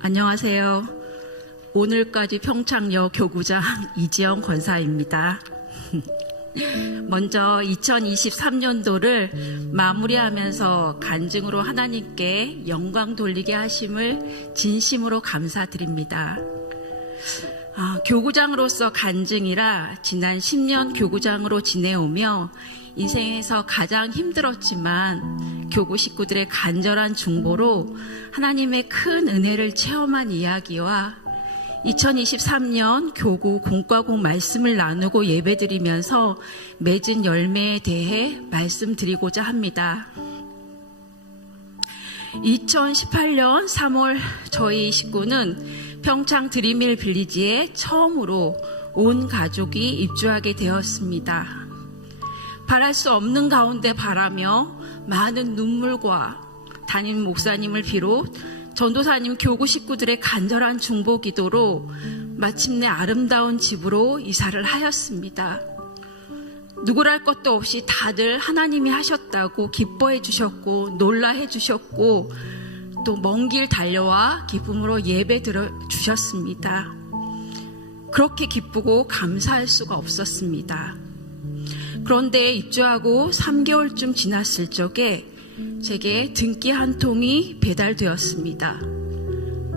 안녕하세요. 오늘까지 평창역 교구장 이지영 권사입니다. 먼저 2023년도를 마무리하면서 간증으로 하나님께 영광 돌리게 하심을 진심으로 감사드립니다. 교구장으로서 간증이라 지난 10년 교구장으로 지내오며 인생에서 가장 힘들었지만 교구 식구들의 간절한 중보로 하나님의 큰 은혜를 체험한 이야기와 2023년 교구 공과공 말씀을 나누고 예배드리면서 맺은 열매에 대해 말씀드리고자 합니다. 2018년 3월 저희 식구는 평창 드림힐 빌리지에 처음으로 온 가족이 입주하게 되었습니다. 바랄 수 없는 가운데 바라며 많은 눈물과 담임 목사님을 비롯 전도사님 교구 식구들의 간절한 중보 기도로 마침내 아름다운 집으로 이사를 하였습니다. 누구랄 것도 없이 다들 하나님이 하셨다고 기뻐해 주셨고 놀라해 주셨고 또 먼 길 달려와 기쁨으로 예배 들어 주셨습니다. 그렇게 기쁘고 감사할 수가 없었습니다. 그런데 입주하고 3개월쯤 지났을 적에 제게 등기 한 통이 배달되었습니다.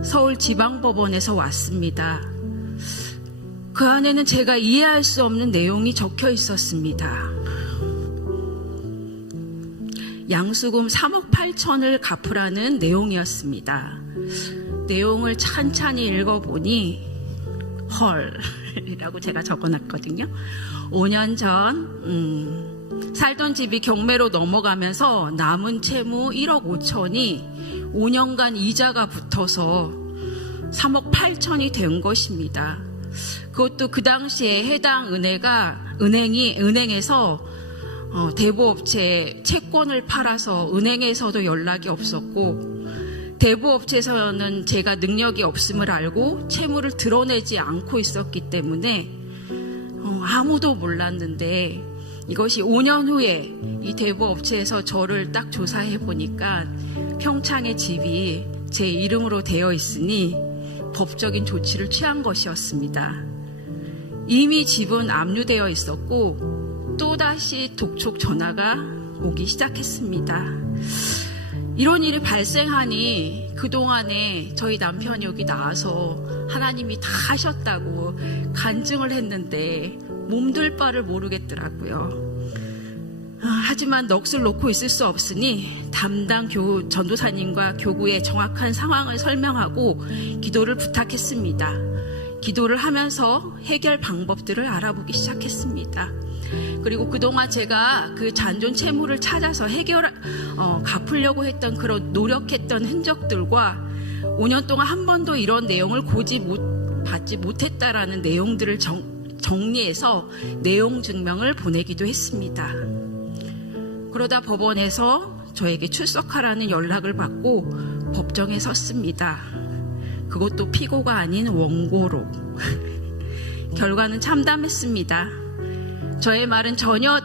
서울지방법원에서 왔습니다. 그 안에는 제가 이해할 수 없는 내용이 적혀 있었습니다. 양수금 3억 8천을 갚으라는 내용이었습니다. 내용을 찬찬히 읽어보니 헐이라고 제가 적어놨거든요. 5년 전 살던 집이 경매로 넘어가면서 남은 채무 1억 5천이 5년간 이자가 붙어서 3억 8천이 된 것입니다. 그것도 그 당시에 해당 은행에서 대부업체 채권을 팔아서 은행에서도 연락이 없었고 대부업체에서는 제가 능력이 없음을 알고 채무를 드러내지 않고 있었기 때문에 아무도 몰랐는데 이것이 5년 후에 이 대부업체에서 저를 딱 조사해 보니까 평창의 집이 제 이름으로 되어 있으니 법적인 조치를 취한 것이었습니다. 이미 집은 압류되어 있었고 또다시 독촉 전화가 오기 시작했습니다. 이런 일이 발생하니 그동안에 저희 남편이 여기 나와서 하나님이 다 하셨다고 간증을 했는데 몸둘 바를 모르겠더라고요. 하지만 넋을 놓고 있을 수 없으니 담당 전도사님과 교구의 정확한 상황을 설명하고 기도를 부탁했습니다. 기도를 하면서 해결 방법들을 알아보기 시작했습니다. 그리고 그동안 제가 그 잔존 채무를 찾아서 갚으려고 했던 그런 노력했던 흔적들과 5년 동안 한 번도 이런 내용을 받지 못했다라는 내용들을 정리해서 내용 증명을 보내기도 했습니다. 그러다 법원에서 저에게 출석하라는 연락을 받고 법정에 섰습니다. 그것도 피고가 아닌 원고로. 결과는 참담했습니다. 저의 말은 전혀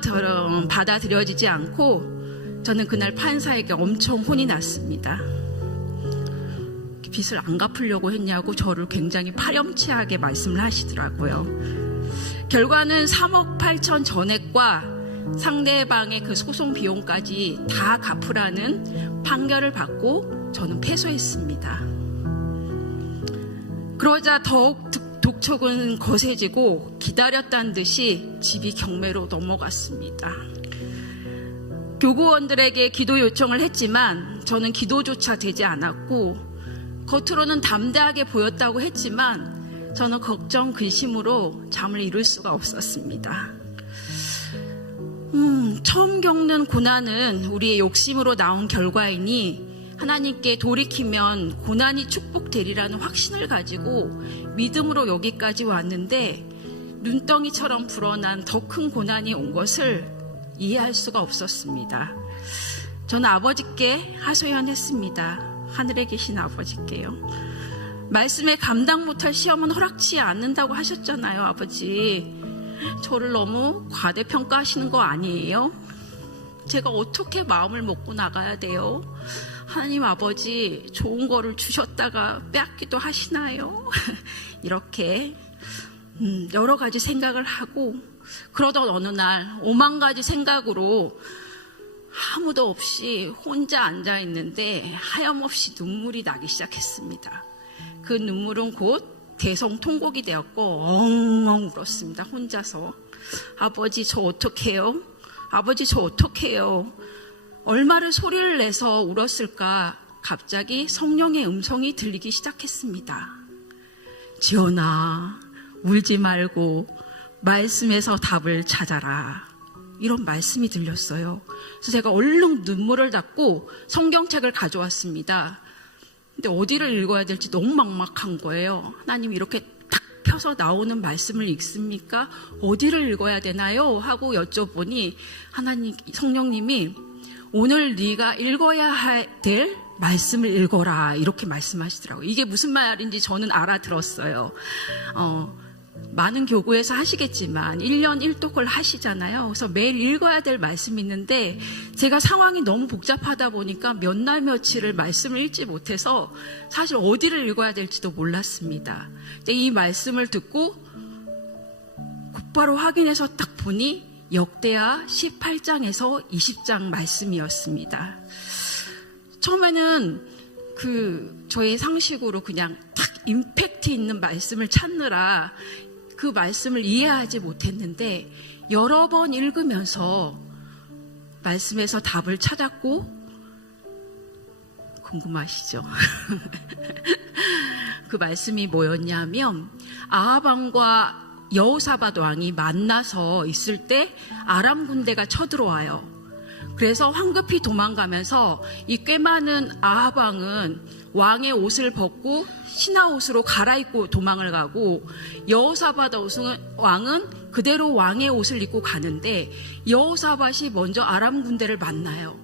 받아들여지지 않고 저는 그날 판사에게 엄청 혼이 났습니다. 빚을 안 갚으려고 했냐고 저를 굉장히 파렴치하게 말씀을 하시더라고요. 결과는 3억 8천 전액과 상대방의 그 소송 비용까지 다 갚으라는 판결을 받고 저는 패소했습니다. 그러자 더욱 독촉은 거세지고 기다렸다는 듯이 집이 경매로 넘어갔습니다. 교구원들에게 기도 요청을 했지만 저는 기도조차 되지 않았고 겉으로는 담대하게 보였다고 했지만 저는 걱정 근심으로 잠을 이룰 수가 없었습니다. 처음 겪는 고난은 우리의 욕심으로 나온 결과이니 하나님께 돌이키면 고난이 축복되리라는 확신을 가지고 믿음으로 여기까지 왔는데 눈덩이처럼 불어난 더 큰 고난이 온 것을 이해할 수가 없었습니다. 저는 아버지께 하소연했습니다. 하늘에 계신 아버지께요. 말씀에 감당 못할 시험은 허락치 않는다고 하셨잖아요, 아버지. 저를 너무 과대평가하시는 거 아니에요? 제가 어떻게 마음을 먹고 나가야 돼요? 하나님 아버지 좋은 거를 주셨다가 빼앗기도 하시나요? 이렇게 여러 가지 생각을 하고 그러던 어느 날 5만 가지 생각으로 아무도 없이 혼자 앉아 있는데 하염없이 눈물이 나기 시작했습니다. 그 눈물은 곧 대성통곡이 되었고 엉엉 울었습니다. 혼자서. 아버지 저 어떡해요? 아버지 저 어떡해요? 얼마를 소리를 내서 울었을까? 갑자기 성령의 음성이 들리기 시작했습니다. 지연아, 울지 말고 말씀에서 답을 찾아라. 이런 말씀이 들렸어요. 그래서 제가 얼른 눈물을 닦고 성경책을 가져왔습니다. 근데 어디를 읽어야 될지 너무 막막한 거예요. 하나님 이렇게 딱 펴서 나오는 말씀을 읽습니까? 어디를 읽어야 되나요? 하고 여쭤보니 하나님, 성령님이 오늘 네가 읽어야 될 말씀을 읽어라 이렇게 말씀하시더라고요. 이게 무슨 말인지 저는 알아들었어요. 많은 교구에서 하시겠지만 1년 1독을 하시잖아요. 그래서 매일 읽어야 될 말씀이 있는데 제가 상황이 너무 복잡하다 보니까 몇 날 며칠을 말씀을 읽지 못해서 사실 어디를 읽어야 될지도 몰랐습니다. 근데 이 말씀을 듣고 곧바로 확인해서 딱 보니 역대하 18장에서 20장 말씀이었습니다. 처음에는 저의 상식으로 그냥 딱 임팩트 있는 말씀을 찾느라 그 말씀을 이해하지 못했는데 여러 번 읽으면서 말씀에서 답을 찾았고 궁금하시죠? 그 말씀이 뭐였냐면 아합 왕과 여호사밧 왕이 만나서 있을 때 아람 군대가 쳐들어와요. 그래서 황급히 도망가면서 이 꽤 많은 아합 왕은 왕의 옷을 벗고 신하 옷으로 갈아입고 도망을 가고 여호사밧 왕은 그대로 왕의 옷을 입고 가는데 여호사밧이 먼저 아람 군대를 만나요.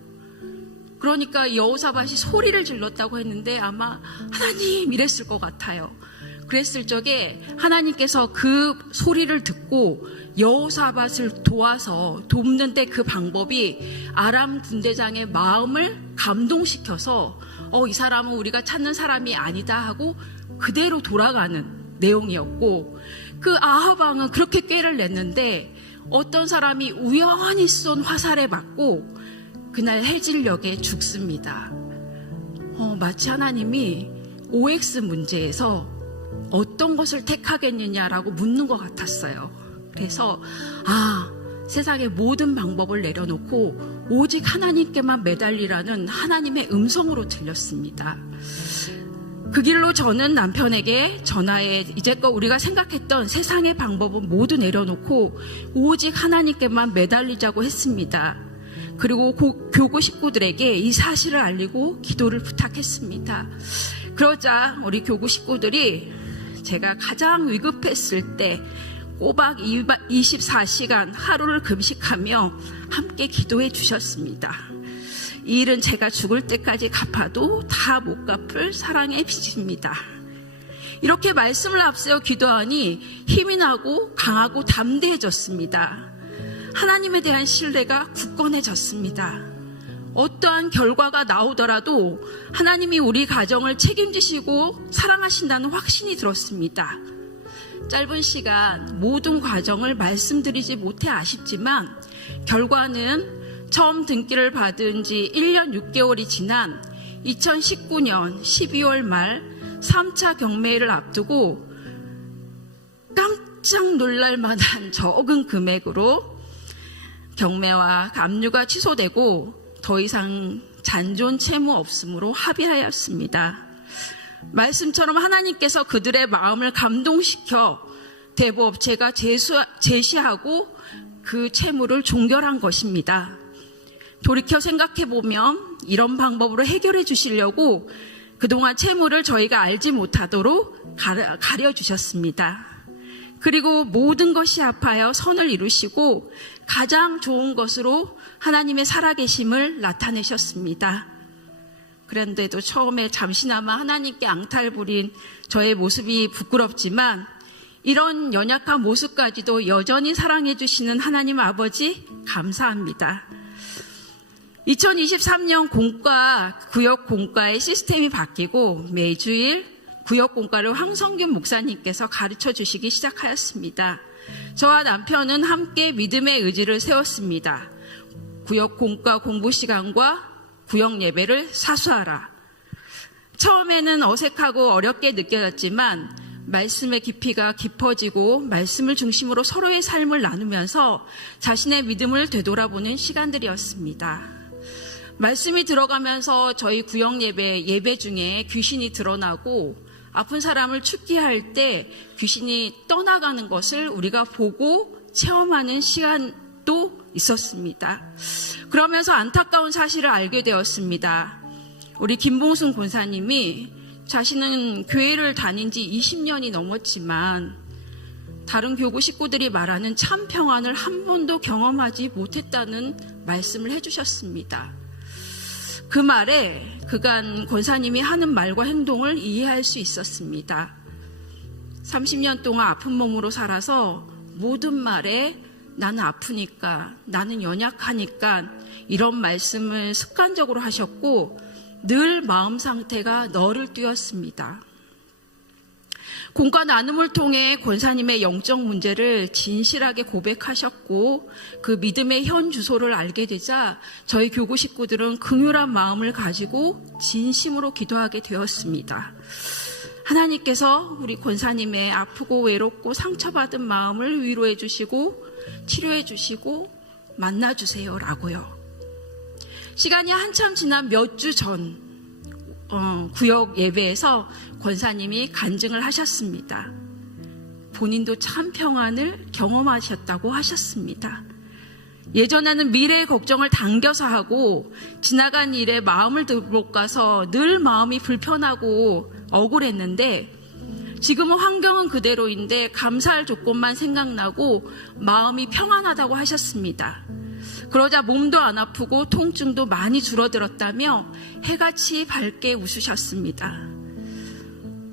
그러니까 여호사밧이 소리를 질렀다고 했는데 아마 하나님 이랬을 것 같아요. 그랬을 적에 하나님께서 그 소리를 듣고 여호사밧을 도와서 돕는데 그 방법이 아람 군대장의 마음을 감동시켜서 이 사람은 우리가 찾는 사람이 아니다 하고 그대로 돌아가는 내용이었고 그 아합 왕은 그렇게 꾀를 냈는데 어떤 사람이 우연히 쏜 화살에 맞고 그날 해질녘에 죽습니다. 마치 하나님이 OX 문제에서 어떤 것을 택하겠느냐라고 묻는 것 같았어요. 그래서 세상의 모든 방법을 내려놓고 오직 하나님께만 매달리라는 하나님의 음성으로 들렸습니다. 그 길로 저는 남편에게 전화해 이제껏 우리가 생각했던 세상의 방법은 모두 내려놓고 오직 하나님께만 매달리자고 했습니다. 그리고 교구 식구들에게 이 사실을 알리고 기도를 부탁했습니다. 그러자 우리 교구 식구들이 제가 가장 위급했을 때 꼬박 24시간 하루를 금식하며 함께 기도해 주셨습니다. 이 일은 제가 죽을 때까지 갚아도 다 못 갚을 사랑의 빚입니다. 이렇게 말씀을 앞세워 기도하니 힘이 나고 강하고 담대해졌습니다. 하나님에 대한 신뢰가 굳건해졌습니다. 어떠한 결과가 나오더라도 하나님이 우리 가정을 책임지시고 사랑하신다는 확신이 들었습니다. 짧은 시간 모든 과정을 말씀드리지 못해 아쉽지만 결과는 처음 등기를 받은 지 1년 6개월이 지난 2019년 12월 말 3차 경매를 앞두고 깜짝 놀랄 만한 적은 금액으로 경매와 압류가 취소되고 더 이상 잔존 채무 없음으로 합의하였습니다. 말씀처럼 하나님께서 그들의 마음을 감동시켜 대부업체가 제시하고 그 채무를 종결한 것입니다. 돌이켜 생각해보면 이런 방법으로 해결해 주시려고 그동안 채무를 저희가 알지 못하도록 가려주셨습니다. 그리고 모든 것이 합하여 선을 이루시고 가장 좋은 것으로 하나님의 살아계심을 나타내셨습니다. 그런데도 처음에 잠시나마 하나님께 앙탈 부린 저의 모습이 부끄럽지만 이런 연약한 모습까지도 여전히 사랑해 주시는 하나님 아버지 감사합니다. 2023년 공과 구역 공과의 시스템이 바뀌고 매주일 구역 공과를 황성균 목사님께서 가르쳐 주시기 시작하였습니다. 저와 남편은 함께 믿음의 의지를 세웠습니다. 구역 공과 공부 시간과 구역 예배를 사수하라. 처음에는 어색하고 어렵게 느껴졌지만 말씀의 깊이가 깊어지고 말씀을 중심으로 서로의 삶을 나누면서 자신의 믿음을 되돌아보는 시간들이었습니다. 말씀이 들어가면서 저희 구역 예배 중에 귀신이 드러나고 아픈 사람을 죽게 할 때 귀신이 떠나가는 것을 우리가 보고 체험하는 시간도 있었습니다. 그러면서 안타까운 사실을 알게 되었습니다. 우리 김봉순 권사님이 자신은 교회를 다닌 지 20년이 넘었지만 다른 교구 식구들이 말하는 참 평안을 한 번도 경험하지 못했다는 말씀을 해주셨습니다. 그 말에 그간 권사님이 하는 말과 행동을 이해할 수 있었습니다. 30년 동안 아픈 몸으로 살아서 모든 말에 나는 아프니까, 나는 연약하니까 이런 말씀을 습관적으로 하셨고 늘 마음 상태가 너를 띄었습니다. 공과 나눔을 통해 권사님의 영적 문제를 진실하게 고백하셨고 그 믿음의 현 주소를 알게 되자 저희 교구 식구들은 긍휼한 마음을 가지고 진심으로 기도하게 되었습니다. 하나님께서 우리 권사님의 아프고 외롭고 상처받은 마음을 위로해 주시고 치료해 주시고 만나주세요 라고요. 시간이 한참 지난 몇 주 전 구역 예배에서 권사님이 간증을 하셨습니다. 본인도 참 평안을 경험하셨다고 하셨습니다. 예전에는 미래의 걱정을 당겨서 하고 지나간 일에 마음을 못 가서 늘 마음이 불편하고 억울했는데 지금은 환경은 그대로인데 감사할 조건만 생각나고 마음이 평안하다고 하셨습니다. 그러자 몸도 안 아프고 통증도 많이 줄어들었다며 해같이 밝게 웃으셨습니다.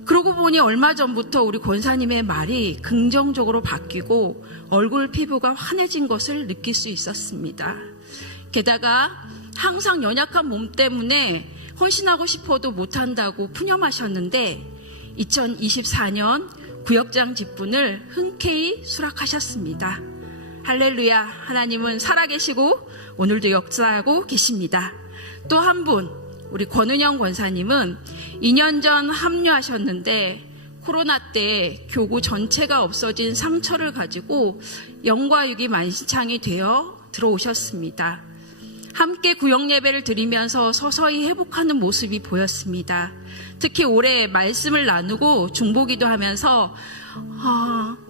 그러고 보니 얼마 전부터 우리 권사님의 말이 긍정적으로 바뀌고 얼굴 피부가 환해진 것을 느낄 수 있었습니다. 게다가 항상 연약한 몸 때문에 헌신하고 싶어도 못한다고 푸념하셨는데 2024년 구역장 직분을 흔쾌히 수락하셨습니다. 할렐루야. 하나님은 살아계시고 오늘도 역사하고 계십니다. 또 한 분, 우리 권은영 권사님은 2년 전 합류하셨는데 코로나 때 교구 전체가 없어진 상처를 가지고 영과 육이 만신창이 되어 들어오셨습니다. 함께 구역 예배를 드리면서 서서히 회복하는 모습이 보였습니다. 특히 올해 말씀을 나누고 중보기도 하면서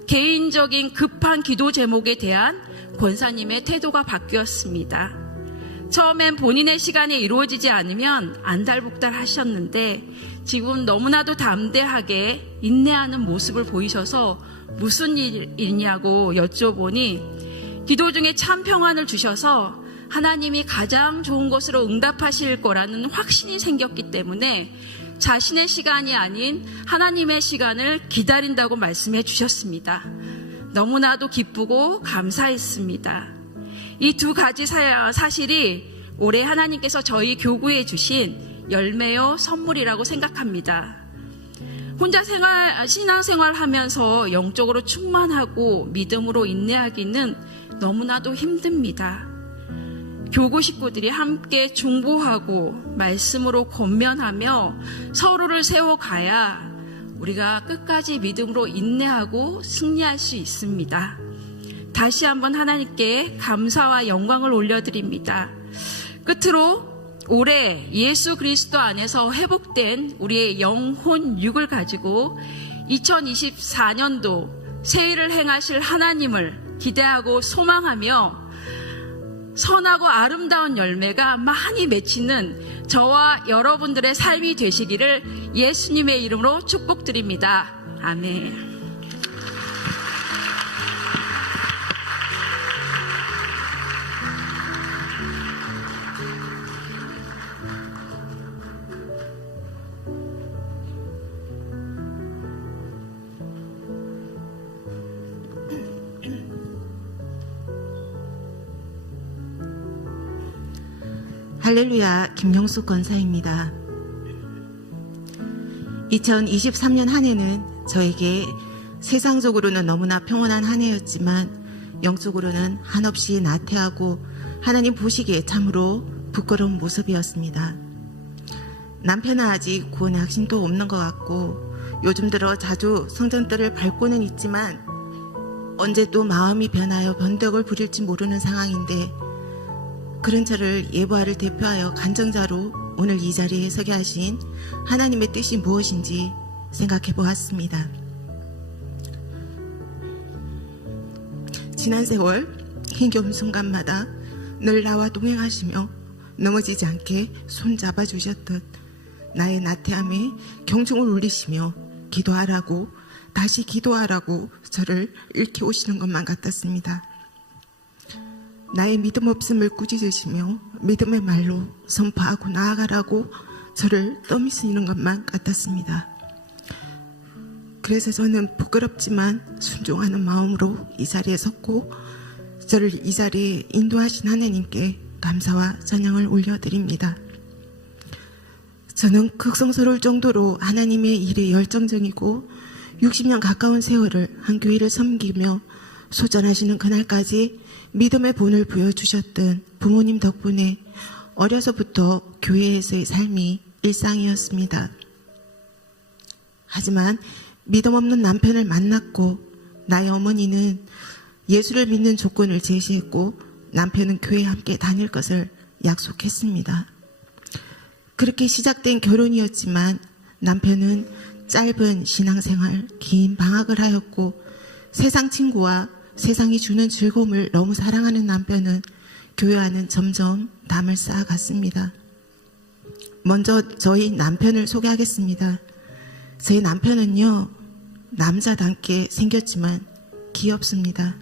개인적인 급한 기도 제목에 대한 권사님의 태도가 바뀌었습니다. 처음엔 본인의 시간에 이루어지지 않으면 안달복달 하셨는데 지금 너무나도 담대하게 인내하는 모습을 보이셔서 무슨 일이냐고 여쭤보니 기도 중에 참 평안을 주셔서 하나님이 가장 좋은 것으로 응답하실 거라는 확신이 생겼기 때문에 자신의 시간이 아닌 하나님의 시간을 기다린다고 말씀해 주셨습니다. 너무나도 기쁘고 감사했습니다. 이 두 가지 사실이 올해 하나님께서 저희 교구에 주신 열매요 선물이라고 생각합니다. 혼자 신앙생활 하면서 영적으로 충만하고 믿음으로 인내하기는 너무나도 힘듭니다. 교구 식구들이 함께 중보하고 말씀으로 권면하며 서로를 세워가야 우리가 끝까지 믿음으로 인내하고 승리할 수 있습니다. 다시 한번 하나님께 감사와 영광을 올려드립니다. 끝으로 올해 예수 그리스도 안에서 회복된 우리의 영혼 육을 가지고 2024년도 새해를 행하실 하나님을 기대하고 소망하며 선하고 아름다운 열매가 많이 맺히는 저와 여러분들의 삶이 되시기를 예수님의 이름으로 축복드립니다. 아멘. 할렐루야, 김용숙 권사입니다. 2023년 한 해는 저에게 세상적으로는 너무나 평온한 한 해였지만 영적으로는 한없이 나태하고 하나님 보시기에 참으로 부끄러운 모습이었습니다. 남편은 아직 구원의 확신도 없는 것 같고 요즘 들어 자주 성전뜰을 밟고는 있지만 언제 또 마음이 변하여 변덕을 부릴지 모르는 상황인데 그런 저를 예보아를 대표하여 간증자로 오늘 이 자리에 서게 하신 하나님의 뜻이 무엇인지 생각해 보았습니다. 지난 세월 힘겨운 순간마다 늘 나와 동행하시며 넘어지지 않게 손잡아 주셨듯 나의 나태함에 경중을 울리시며 기도하라고 다시 기도하라고 저를 일깨 오시는 것만 같았습니다. 나의 믿음 없음을 꾸짖으시며 믿음의 말로 선포하고 나아가라고 저를 떠미시는 것만 같았습니다. 그래서 저는 부끄럽지만 순종하는 마음으로 이 자리에 섰고 저를 이 자리에 인도하신 하나님께 감사와 찬양을 올려드립니다. 저는 극성스러울 정도로 하나님의 일에 열정적이고 60년 가까운 세월을 한 교회를 섬기며 소전하시는 그날까지 믿음의 본을 보여주셨던 부모님 덕분에 어려서부터 교회에서의 삶이 일상이었습니다. 하지만 믿음 없는 남편을 만났고 나의 어머니는 예수를 믿는 조건을 제시했고 남편은 교회에 함께 다닐 것을 약속했습니다. 그렇게 시작된 결혼이었지만 남편은 짧은 신앙생활, 긴 방학을 하였고 세상 친구와 세상이 주는 즐거움을 너무 사랑하는 남편은 교회와는 점점 담을 쌓아갔습니다. 먼저 저희 남편을 소개하겠습니다. 저희 남편은요, 남자답게 생겼지만 귀엽습니다.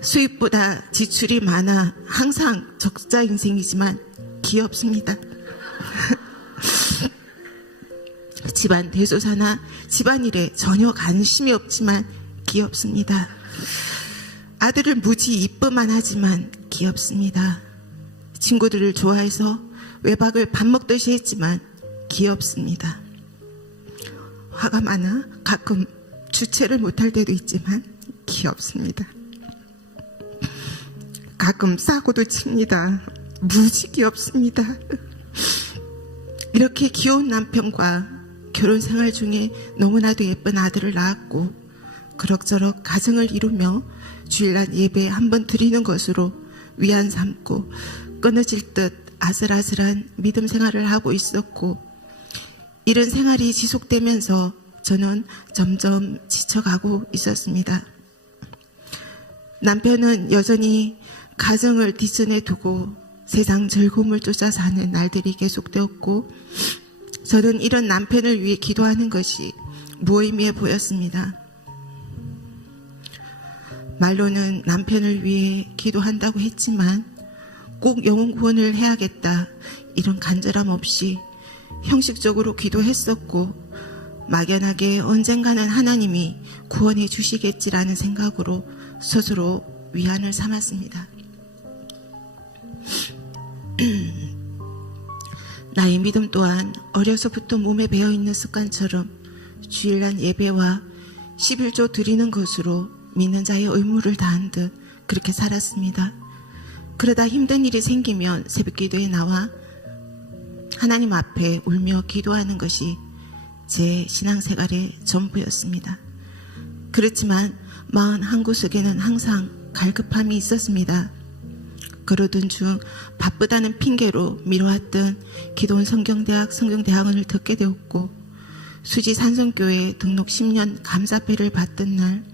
수입보다 지출이 많아 항상 적자 인생이지만 귀엽습니다. 집안 대소사나 집안일에 전혀 관심이 없지만 귀엽습니다. 아들을 무지 이쁘만 하지만 귀엽습니다. 친구들을 좋아해서 외박을 밥 먹듯이 했지만 귀엽습니다. 화가 많아 가끔 주체를 못할 때도 있지만 귀엽습니다. 가끔 싸고도 칩니다. 무지 귀엽습니다. 이렇게 귀여운 남편과 결혼 생활 중에 너무나도 예쁜 아들을 낳았고 그럭저럭 가정을 이루며 주일날 예배 한번 드리는 것으로 위안 삼고 끊어질 듯 아슬아슬한 믿음 생활을 하고 있었고 이런 생활이 지속되면서 저는 점점 지쳐가고 있었습니다. 남편은 여전히 가정을 뒷전에 두고 세상 즐거움을 쫓아 사는 날들이 계속되었고 저는 이런 남편을 위해 기도하는 것이 무의미해 보였습니다. 말로는 남편을 위해 기도한다고 했지만 꼭 영혼 구원을 해야겠다 이런 간절함 없이 형식적으로 기도했었고 막연하게 언젠가는 하나님이 구원해 주시겠지라는 생각으로 스스로 위안을 삼았습니다. 나의 믿음 또한 어려서부터 몸에 배어있는 습관처럼 주일날 예배와 11조 드리는 것으로 믿는 자의 의무를 다한 듯 그렇게 살았습니다. 그러다 힘든 일이 생기면 새벽기도에 나와 하나님 앞에 울며 기도하는 것이 제 신앙생활의 전부였습니다. 그렇지만 마음 한구석에는 항상 갈급함이 있었습니다. 그러던 중 바쁘다는 핑계로 미뤄왔던 기도원 성경대학 성경대학원을 듣게 되었고 수지 산성교회 등록 10년 감사패를 받던 날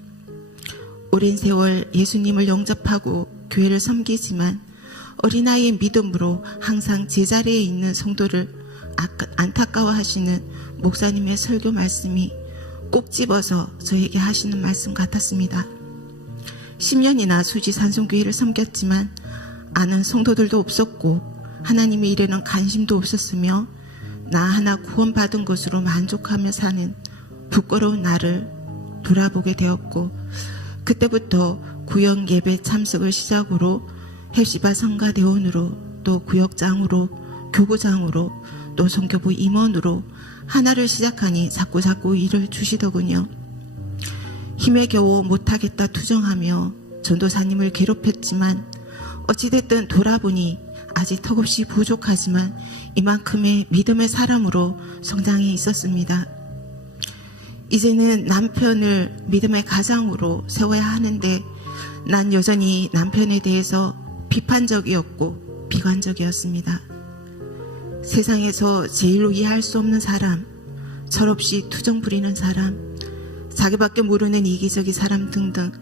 오랜 세월 예수님을 영접하고 교회를 섬기지만 어린아이의 믿음으로 항상 제자리에 있는 성도를 안타까워하시는 목사님의 설교 말씀이 꼭 집어서 저에게 하시는 말씀 같았습니다. 10년이나 수지 산성교회를 섬겼지만 아는 성도들도 없었고 하나님의 일에는 관심도 없었으며 나 하나 구원받은 것으로 만족하며 사는 부끄러운 나를 돌아보게 되었고 그때부터 구역 예배 참석을 시작으로 헵시바 성가대원으로, 또 구역장으로, 교구장으로, 또 선교부 임원으로 하나를 시작하니 자꾸 일을 주시더군요. 힘에 겨워 못하겠다 투정하며 전도사님을 괴롭혔지만 어찌됐든 돌아보니 아직 턱없이 부족하지만 이만큼의 믿음의 사람으로 성장해 있었습니다. 이제는 남편을 믿음의 가장으로 세워야 하는데 난 여전히 남편에 대해서 비판적이었고 비관적이었습니다. 세상에서 제일로 이해할 수 없는 사람, 철없이 투정 부리는 사람, 자기밖에 모르는 이기적인 사람 등등.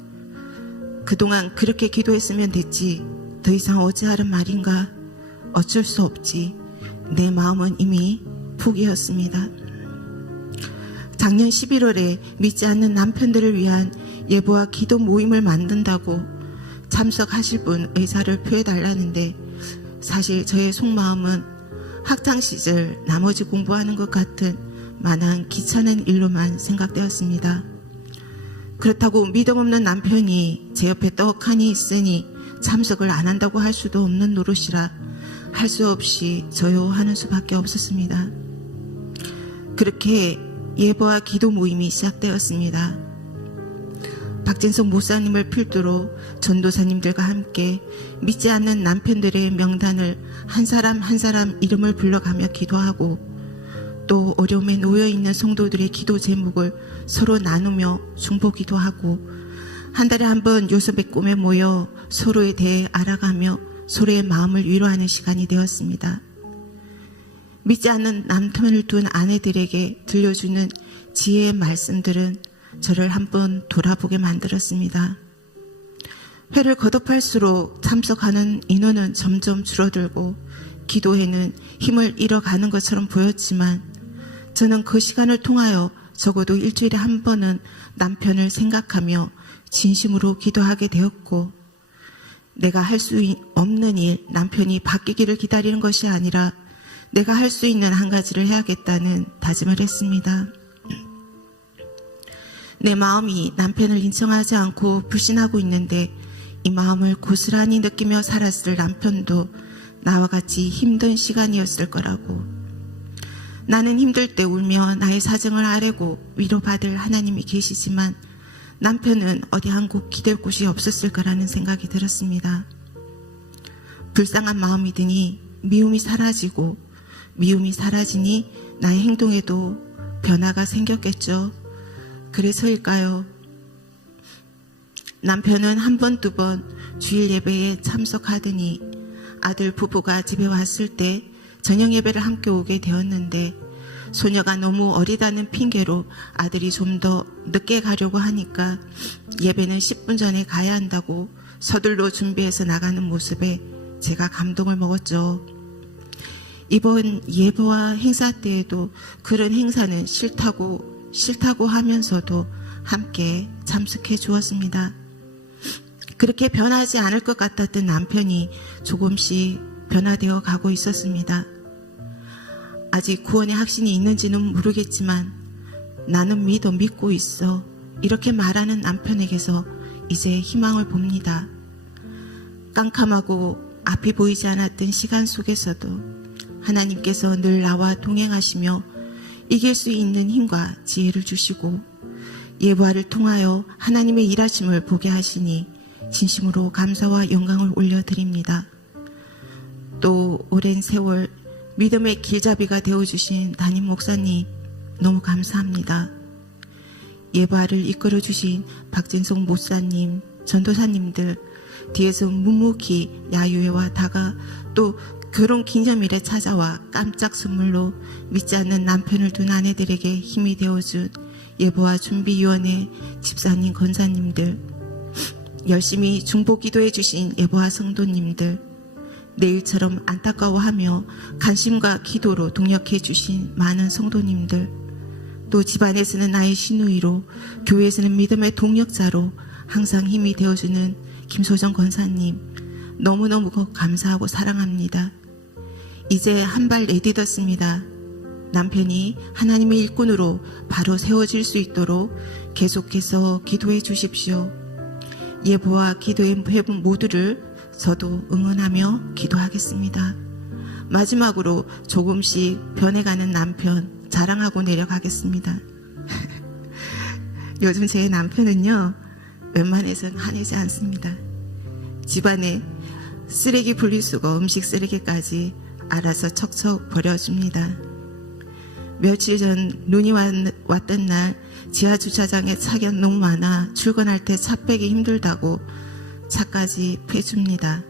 그동안 그렇게 기도했으면 됐지, 더 이상 어찌하란 말인가, 어쩔 수 없지, 내 마음은 이미 포기였습니다. 작년 11월에 믿지 않는 남편들을 위한 예보와 기도 모임을 만든다고 참석하실 분 의사를 표해달라는데, 사실 저의 속마음은 학창시절 나머지 공부하는 것 같은 마냥 귀찮은 일로만 생각되었습니다. 그렇다고 믿음 없는 남편이 제 옆에 떡하니 있으니 참석을 안 한다고 할 수도 없는 노릇이라 할 수 없이 저요 하는 수밖에 없었습니다. 그렇게 예보와 기도 모임이 시작되었습니다. 박진석 목사님을 필두로 전도사님들과 함께 믿지 않는 남편들의 명단을 한 사람 한 사람 이름을 불러가며 기도하고, 또 어려움에 놓여있는 성도들의 기도 제목을 서로 나누며 중보 기도하고, 한 달에 한 번 요셉의 꿈에 모여 서로에 대해 알아가며 서로의 마음을 위로하는 시간이 되었습니다. 믿지 않는 남편을 둔 아내들에게 들려주는 지혜의 말씀들은 저를 한번 돌아보게 만들었습니다. 회를 거듭할수록 참석하는 인원은 점점 줄어들고 기도에는 힘을 잃어가는 것처럼 보였지만, 저는 그 시간을 통하여 적어도 일주일에 한 번은 남편을 생각하며 진심으로 기도하게 되었고, 내가 할 수 없는 일, 남편이 바뀌기를 기다리는 것이 아니라 내가 할 수 있는 한 가지를 해야겠다는 다짐을 했습니다. 내 마음이 남편을 인정하지 않고 불신하고 있는데 이 마음을 고스란히 느끼며 살았을 남편도 나와 같이 힘든 시간이었을 거라고. 나는 힘들 때 울며 나의 사정을 아뢰고 위로받을 하나님이 계시지만 남편은 어디 한 곳 기댈 곳이 없었을 거라는 생각이 들었습니다. 불쌍한 마음이 드니 미움이 사라지고, 미움이 사라지니 나의 행동에도 변화가 생겼겠죠. 그래서일까요? 남편은 한 번, 두 번 주일 예배에 참석하더니 아들 부부가 집에 왔을 때 저녁 예배를 함께 오게 되었는데, 소녀가 너무 어리다는 핑계로 아들이 좀 더 늦게 가려고 하니까 예배는 10분 전에 가야 한다고 서둘러 준비해서 나가는 모습에 제가 감동을 먹었죠. 이번 예배와 행사 때에도 그런 행사는 싫다고 하면서도 함께 참석해 주었습니다. 그렇게 변하지 않을 것 같았던 남편이 조금씩 변화되어 가고 있었습니다. 아직 구원의 확신이 있는지는 모르겠지만 나는 믿고 있어, 이렇게 말하는 남편에게서 이제 희망을 봅니다. 깜깜하고 앞이 보이지 않았던 시간 속에서도 하나님께서 늘 나와 동행하시며 이길 수 있는 힘과 지혜를 주시고 예보화를 통하여 하나님의 일하심을 보게 하시니 진심으로 감사와 영광을 올려드립니다. 또 오랜 세월 믿음의 길잡이가 되어주신 담임 목사님 너무 감사합니다. 예보화를 이끌어주신 박진석 목사님, 전도사님들, 뒤에서 묵묵히 야유회와 다가 또 결혼 기념일에 찾아와 깜짝 선물로 믿지 않는 남편을 둔 아내들에게 힘이 되어준 예보화 준비위원회 집사님, 권사님들, 열심히 중보 기도해 주신 예보화 성도님들, 내일처럼 안타까워하며 관심과 기도로 동역해 주신 많은 성도님들, 또 집안에서는 나의 시누이로, 교회에서는 믿음의 동력자로 항상 힘이 되어주는 김소정 권사님, 너무너무 감사하고 사랑합니다. 이제 한 발 내딛었습니다. 남편이 하나님의 일꾼으로 바로 세워질 수 있도록 계속해서 기도해 주십시오. 예보와 기도의 회분 모두를 저도 응원하며 기도하겠습니다. 마지막으로 조금씩 변해가는 남편 자랑하고 내려가겠습니다. 요즘 제 남편은요, 웬만해선 화내지 않습니다. 집안에 쓰레기 분리수거, 음식 쓰레기까지 알아서 척척 버려줍니다. 며칠 전 눈이 왔던 날 지하주차장에 차가 너무 많아 출근할 때 차 빼기 힘들다고 차까지 빼줍니다.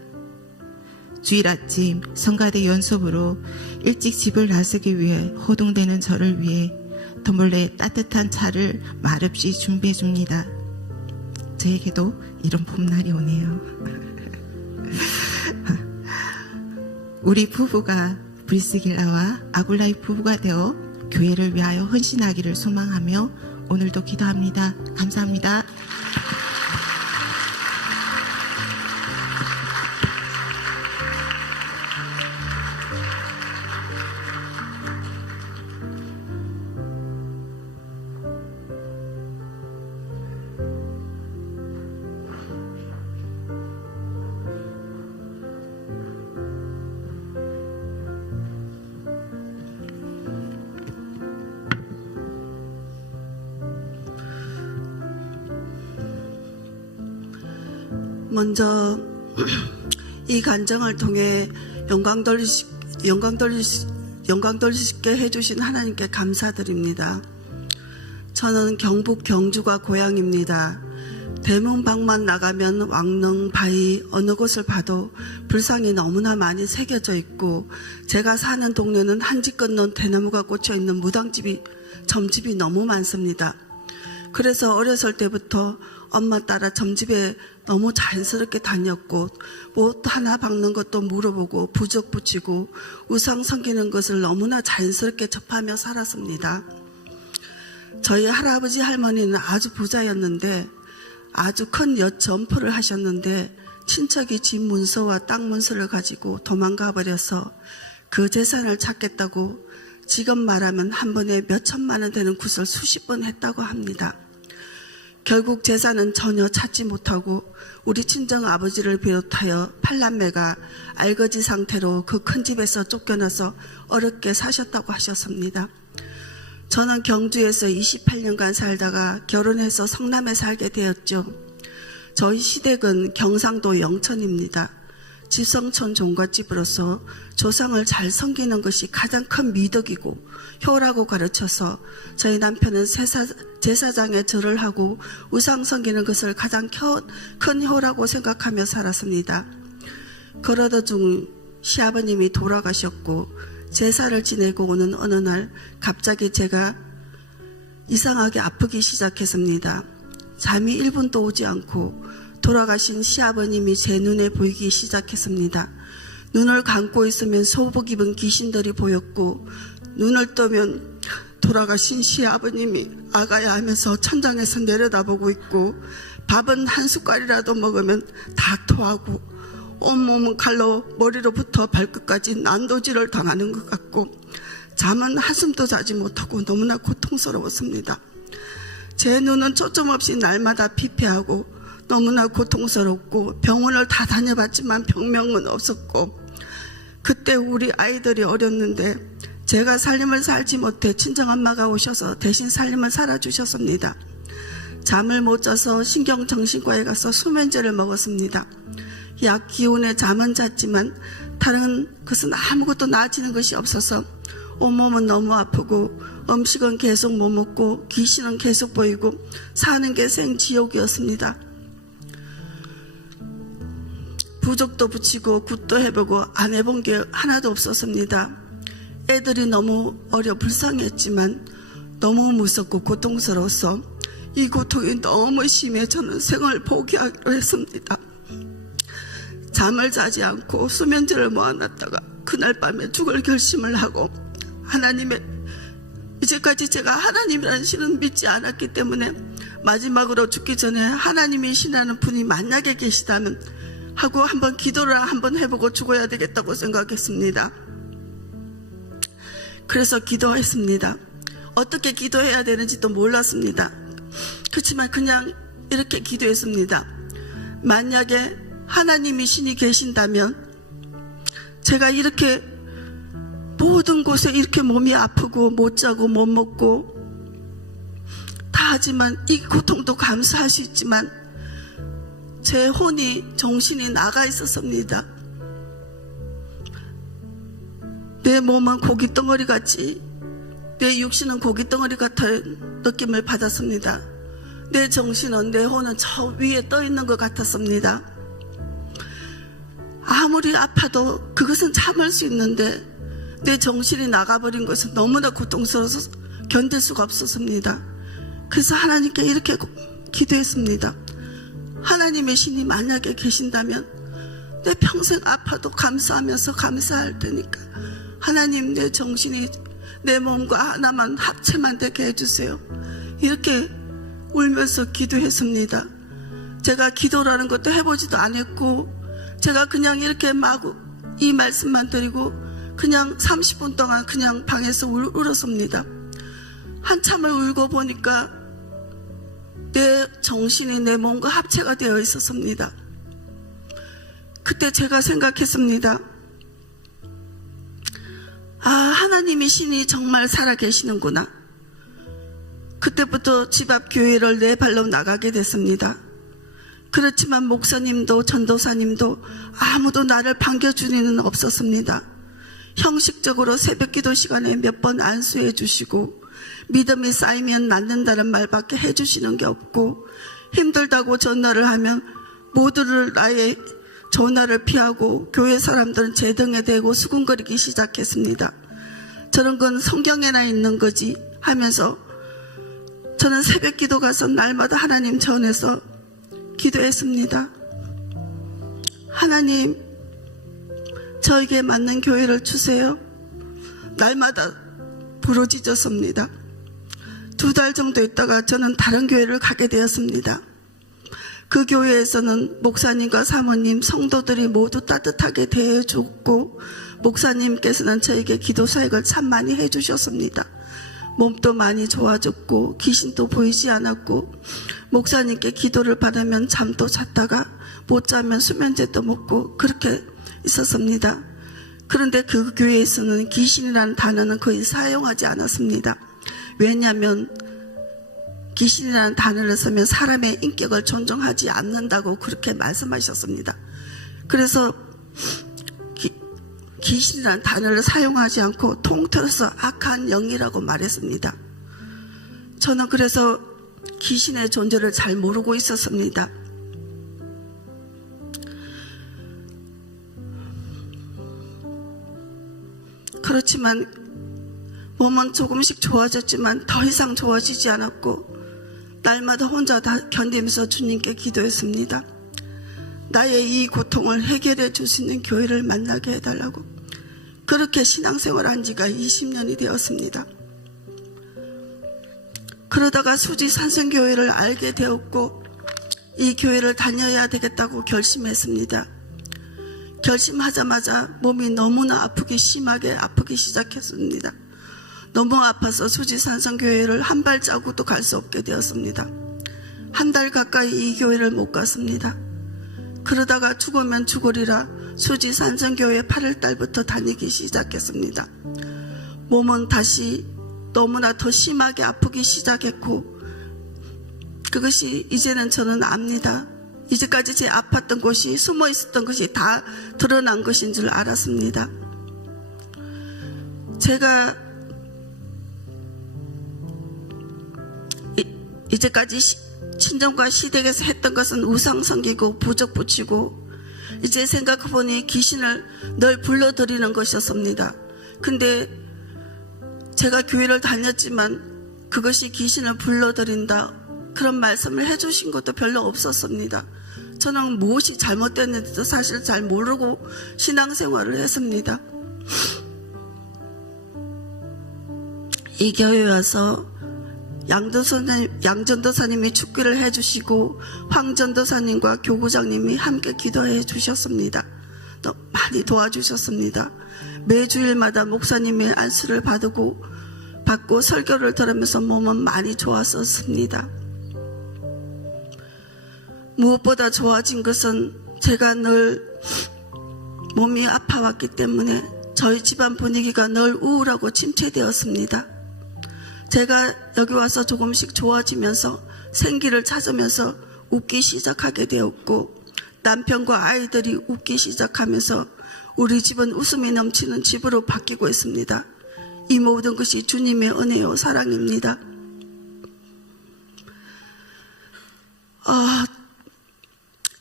주일 아침 성가대 연습으로 일찍 집을 나서기 위해 호동되는 저를 위해 텀블러에 따뜻한 차를 말없이 준비해 줍니다. 저에게도 이런 봄날이 오네요. 우리 부부가 브리스길라와 아굴라이 부부가 되어 교회를 위하여 헌신하기를 소망하며 오늘도 기도합니다. 감사합니다. 먼저 이 간증을 통해 영광 돌리시게 해주신 하나님께 감사드립니다. 저는 경북 경주가 고향입니다. 대문방만 나가면 왕릉, 바위 어느 곳을 봐도 불상이 너무나 많이 새겨져 있고, 제가 사는 동네는 한 집 건넌 대나무가 꽂혀있는 무당집이, 점집이 너무 많습니다. 그래서 어렸을 때부터 엄마 따라 점집에 너무 자연스럽게 다녔고, 옷 하나 박는 것도 물어보고 부적 붙이고 우상 섬기는 것을 너무나 자연스럽게 접하며 살았습니다. 저희 할아버지 할머니는 아주 부자였는데 아주 큰 엿 점포를 하셨는데, 친척이 집 문서와 땅 문서를 가지고 도망가 버려서 그 재산을 찾겠다고 지금 말하면 한 번에 몇 천만 원 되는 굿을 수십 번 했다고 합니다. 결국 재산은 전혀 찾지 못하고 우리 친정 아버지를 비롯하여 8남매가 알거지 상태로 그 큰 집에서 쫓겨나서 어렵게 사셨다고 하셨습니다. 저는 경주에서 28년간 살다가 결혼해서 성남에 살게 되었죠. 저희 시댁은 경상도 영천입니다. 지성촌 종갓집으로서 조상을 잘 섬기는 것이 가장 큰 미덕이고 효라고 가르쳐서 저희 남편은 제사장에 절을 하고 우상 섬기는 것을 가장 큰 효라고 생각하며 살았습니다. 그러다 중 시아버님이 돌아가셨고 제사를 지내고 오는 어느 날 갑자기 제가 이상하게 아프기 시작했습니다. 잠이 1분도 오지 않고 돌아가신 시아버님이 제 눈에 보이기 시작했습니다. 눈을 감고 있으면 소복 입은 귀신들이 보였고, 눈을 뜨면 돌아가신 시아버님이 아가야 하면서 천장에서 내려다보고 있고, 밥은 한 숟갈이라도 먹으면 다 토하고 온몸은 칼로 머리로부터 발끝까지 난도질을 당하는 것 같고, 잠은 한숨도 자지 못하고 너무나 고통스러웠습니다. 제 눈은 초점 없이 날마다 피폐하고 너무나 고통스럽고 병원을 다 다녀봤지만 병명은 없었고, 그때 우리 아이들이 어렸는데 제가 살림을 살지 못해 친정엄마가 오셔서 대신 살림을 살아주셨습니다. 잠을 못 자서 신경정신과에 가서 수면제를 먹었습니다. 약 기운에 잠은 잤지만 다른 것은 아무것도 나아지는 것이 없어서 온몸은 너무 아프고 음식은 계속 못 먹고 귀신은 계속 보이고 사는 게 생지옥이었습니다. 부적도 붙이고 굿도 해보고 안 해본 게 하나도 없었습니다. 애들이 너무 어려 불쌍했지만 너무 무섭고 고통스러워서 이 고통이 너무 심해 저는 생을 포기하기로 했습니다. 잠을 자지 않고 수면제를 모아놨다가 그날 밤에 죽을 결심을 하고, 이제까지 제가 하나님이라는 신은 믿지 않았기 때문에 마지막으로 죽기 전에 하나님이 신하는 분이 만약에 계시다면 하고 한번 기도를 한번 해보고 죽어야 되겠다고 생각했습니다. 그래서 기도했습니다. 어떻게 기도해야 되는지도 몰랐습니다. 그렇지만 그냥 이렇게 기도했습니다. 만약에 하나님이 신이 계신다면 제가 이렇게 모든 곳에 이렇게 몸이 아프고 못 자고 못 먹고 다 하지만 이 고통도 감수할 수 있지만 제 혼이 정신이 나가 있었습니다. 내 몸은 고깃덩어리 같이 내 육신은 고깃덩어리 같은 느낌을 받았습니다. 내 정신은 내 혼은 저 위에 떠 있는 것 같았습니다. 아무리 아파도 그것은 참을 수 있는데 내 정신이 나가버린 것은 너무나 고통스러워서 견딜 수가 없었습니다. 그래서 하나님께 이렇게 기도했습니다. 하나님의 신이 만약에 계신다면 내 평생 아파도 감사하면서 감사할 테니까 하나님 내 정신이 내 몸과 하나만 합체만 되게 해주세요. 이렇게 울면서 기도했습니다. 제가 기도라는 것도 해보지도 않았고 제가 그냥 이렇게 마구 이 말씀만 드리고 그냥 30분 동안 그냥 방에서 울었습니다. 한참을 울고 보니까 내 정신이 내 몸과 합체가 되어 있었습니다. 그때 제가 생각했습니다. 아, 하나님이 신이 정말 살아계시는구나. 그때부터 집 앞 교회를 내 발로 나가게 됐습니다. 그렇지만 목사님도 전도사님도 아무도 나를 반겨주는 이는 없었습니다. 형식적으로 새벽기도 시간에 몇 번 안수해 주시고 믿음이 쌓이면 낫는다는 말밖에 해주시는 게 없고 힘들다고 전화를 하면 모두를 나의 전화를 피하고 교회 사람들은 제 등에 대고 수군거리기 시작했습니다. 저런 건 성경에나 있는 거지 하면서 저는 새벽기도 가서 날마다 하나님 전에서 기도했습니다. 하나님, 저에게 맞는 교회를 주세요. 날마다 부르짖었습니다. 2달 정도 있다가 저는 다른 교회를 가게 되었습니다. 그 교회에서는 목사님과 사모님, 성도들이 모두 따뜻하게 대해줬고 목사님께서는 저에게 기도 사역을 참 많이 해주셨습니다. 몸도 많이 좋아졌고 귀신도 보이지 않았고 목사님께 기도를 받으면 잠도 잤다가 못 자면 수면제도 먹고 그렇게 있었습니다. 그런데 그 교회에서는 귀신이라는 단어는 거의 사용하지 않았습니다. 왜냐하면 귀신이라는 단어를 쓰면 사람의 인격을 존중하지 않는다고 그렇게 말씀하셨습니다. 그래서 귀신이라는 단어를 사용하지 않고 통틀어서 악한 영이라고 말했습니다. 저는 그래서 귀신의 존재를 잘 모르고 있었습니다. 그렇지만 몸은 조금씩 좋아졌지만 더 이상 좋아지지 않았고 날마다 혼자 다 견디면서 주님께 기도했습니다. 나의 이 고통을 해결해 줄 수 있는 교회를 만나게 해달라고. 그렇게 신앙생활 한 지가 20년이 되었습니다. 그러다가 수지 산성교회를 알게 되었고 이 교회를 다녀야 되겠다고 결심했습니다. 결심하자마자 몸이 너무나 심하게 아프기 시작했습니다. 너무 아파서 수지 산성교회를 한 발자국도 갈 수 없게 되었습니다. 한 달 가까이 이 교회를 못 갔습니다. 그러다가 죽으면 죽으리라 수지 산성교회 8월달부터 다니기 시작했습니다. 몸은 다시 너무나 더 심하게 아프기 시작했고 그것이 이제는 저는 압니다. 이제까지 제 아팠던 곳이 숨어 있었던 것이 다 드러난 것인 줄 알았습니다. 제가 이제까지 친정과 시댁에서 했던 것은 우상 섬기고 부적 붙이고 이제 생각해보니 귀신을 늘 불러들이는 것이었습니다. 근데 제가 교회를 다녔지만 그것이 귀신을 불러들인다 그런 말씀을 해주신 것도 별로 없었습니다. 저는 무엇이 잘못됐는지도 사실 잘 모르고 신앙생활을 했습니다. 이 교회에 와서 양전도사님이 축기를 해주시고 황전도사님과 교구장님이 함께 기도해 주셨습니다. 또 많이 도와주셨습니다. 매주일마다 목사님의 안수를 받고 설교를 들으면서 몸은 많이 좋았었습니다. 무엇보다 좋아진 것은 제가 늘 몸이 아파왔기 때문에 저희 집안 분위기가 늘 우울하고 침체되었습니다. 제가 여기 와서 조금씩 좋아지면서 생기를 찾으면서 웃기 시작하게 되었고, 남편과 아이들이 웃기 시작하면서 우리 집은 웃음이 넘치는 집으로 바뀌고 있습니다. 이 모든 것이 주님의 은혜요 사랑입니다.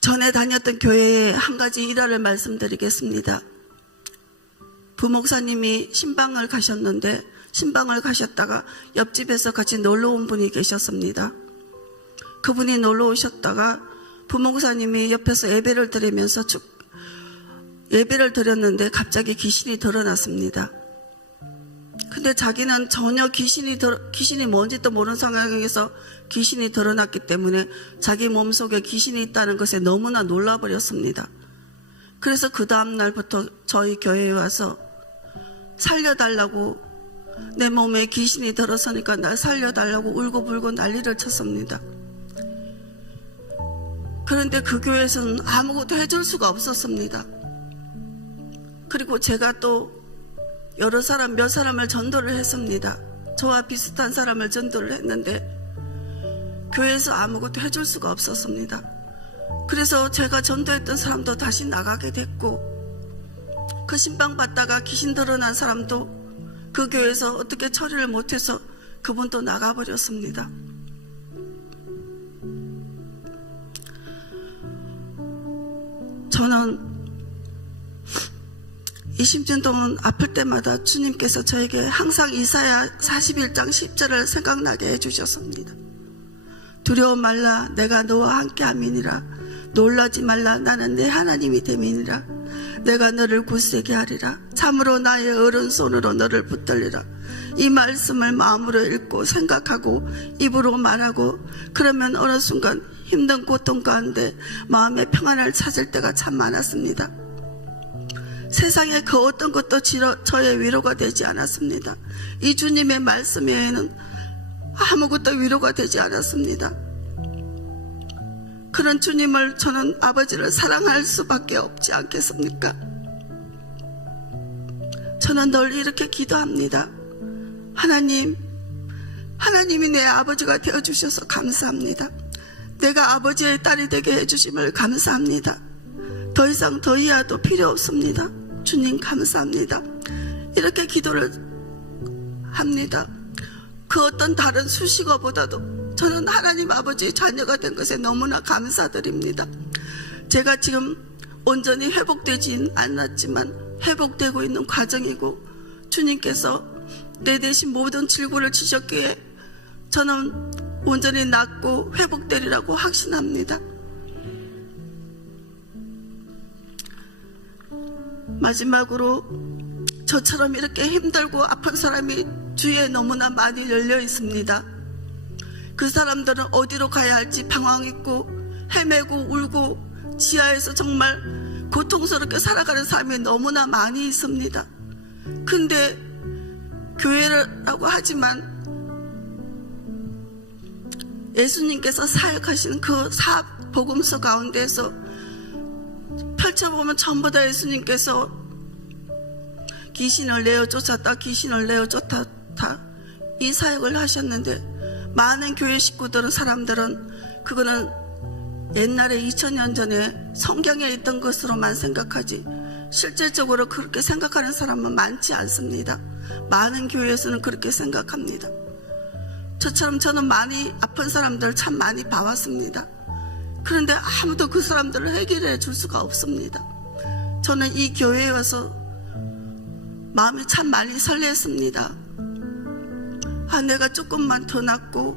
전에 다녔던 교회에 한 가지 일화를 말씀드리겠습니다. 부목사님이 신방을 가셨는데, 신방을 가셨다가 옆집에서 같이 놀러 온 분이 계셨습니다. 그분이 놀러 오셨다가 부목사님이 옆에서 예배를 드리면서 예배를 드렸는데 갑자기 귀신이 드러났습니다. 근데 자기는 전혀 귀신이 뭔지도 모르는 상황에서 귀신이 드러났기 때문에 자기 몸속에 귀신이 있다는 것에 너무나 놀라버렸습니다. 그래서 그 다음 날부터 저희 교회에 와서 살려달라고, 내 몸에 귀신이 들어서니까 날 살려달라고 울고불고 난리를 쳤습니다. 그런데 그 교회에서는 아무것도 해줄 수가 없었습니다. 그리고 제가 또 몇 사람을 전도를 했습니다. 저와 비슷한 사람을 전도를 했는데 교회에서 아무것도 해줄 수가 없었습니다. 그래서 제가 전도했던 사람도 다시 나가게 됐고, 그 신방 받다가 귀신 드러난 사람도 그 교회에서 어떻게 처리를 못해서 그분도 나가버렸습니다. 저는 20년 동안 아플 때마다 주님께서 저에게 항상 이사야 41장 10절을 생각나게 해주셨습니다. 두려워 말라, 내가 너와 함께함이니라. 놀라지 말라, 나는 내 하나님이 됨이니라. 내가 너를 굳세게 하리라. 참으로 나의 오른손으로 너를 붙들리라. 이 말씀을 마음으로 읽고 생각하고 입으로 말하고, 그러면 어느 순간 힘든 고통 가운데 마음의 평안을 찾을 때가 참 많았습니다. 세상에 그 어떤 것도 저의 위로가 되지 않았습니다. 이 주님의 말씀 외에는 아무것도 위로가 되지 않았습니다. 그런 주님을, 저는 아버지를 사랑할 수밖에 없지 않겠습니까? 저는 늘 이렇게 기도합니다. 하나님이 내 아버지가 되어주셔서 감사합니다. 내가 아버지의 딸이 되게 해주심을 감사합니다. 더 이상 더 이하도 필요 없습니다. 주님 감사합니다. 이렇게 기도를 합니다. 그 어떤 다른 수식어보다도 저는 하나님 아버지의 자녀가 된 것에 너무나 감사드립니다. 제가 지금 온전히 회복되진 않았지만 회복되고 있는 과정이고, 주님께서 내 대신 모든 질고를 지셨기에 저는 온전히 낫고 회복되리라고 확신합니다. 마지막으로 저처럼 이렇게 힘들고 아픈 사람이 주위에 너무나 많이 열려 있습니다. 그 사람들은 어디로 가야 할지 방황했고 헤매고 울고 지하에서 정말 고통스럽게 살아가는 사람이 너무나 많이 있습니다. 근데 교회라고 하지만 예수님께서 사역하시는 그 복음서 가운데서 펼쳐보면 전부 다 예수님께서 귀신을 내어 쫓았다, 귀신을 내어 쫓았다, 이 사역을 하셨는데, 많은 교회 식구들은, 사람들은 그거는 옛날에 2000년 전에 성경에 있던 것으로만 생각하지 실질적으로 그렇게 생각하는 사람은 많지 않습니다. 많은 교회에서는 그렇게 생각합니다. 저처럼 저는 많이 아픈 사람들 참 많이 봐왔습니다. 그런데 아무도 그 사람들을 해결해 줄 수가 없습니다. 저는 이 교회에 와서 마음이 참 많이 설렜습니다. 내가 조금만 더 낫고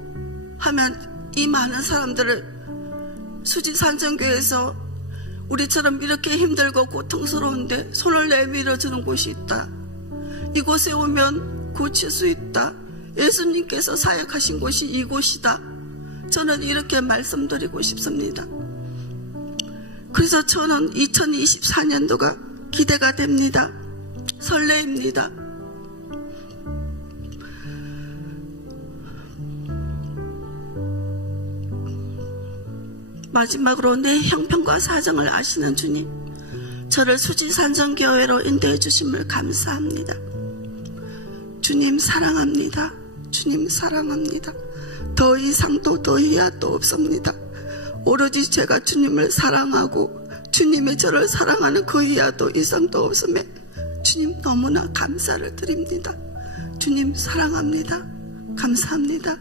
하면 이 많은 사람들을 수지산정교회에서 우리처럼 이렇게 힘들고 고통스러운데 손을 내밀어주는 곳이 있다. 이곳에 오면 고칠 수 있다. 예수님께서 사역하신 곳이 이곳이다. 저는 이렇게 말씀드리고 싶습니다. 그래서 저는 2024년도가 기대가 됩니다. 설레입니다. 마지막으로 내 형편과 사정을 아시는 주님, 저를 수지산정교회로 인도해 주심을 감사합니다. 주님 사랑합니다. 주님 사랑합니다. 더 이상도 더 이하도 없습니다. 오로지 제가 주님을 사랑하고 주님이 저를 사랑하는 그 이하도 이상도 없음에 주님 너무나 감사를 드립니다. 주님 사랑합니다. 감사합니다.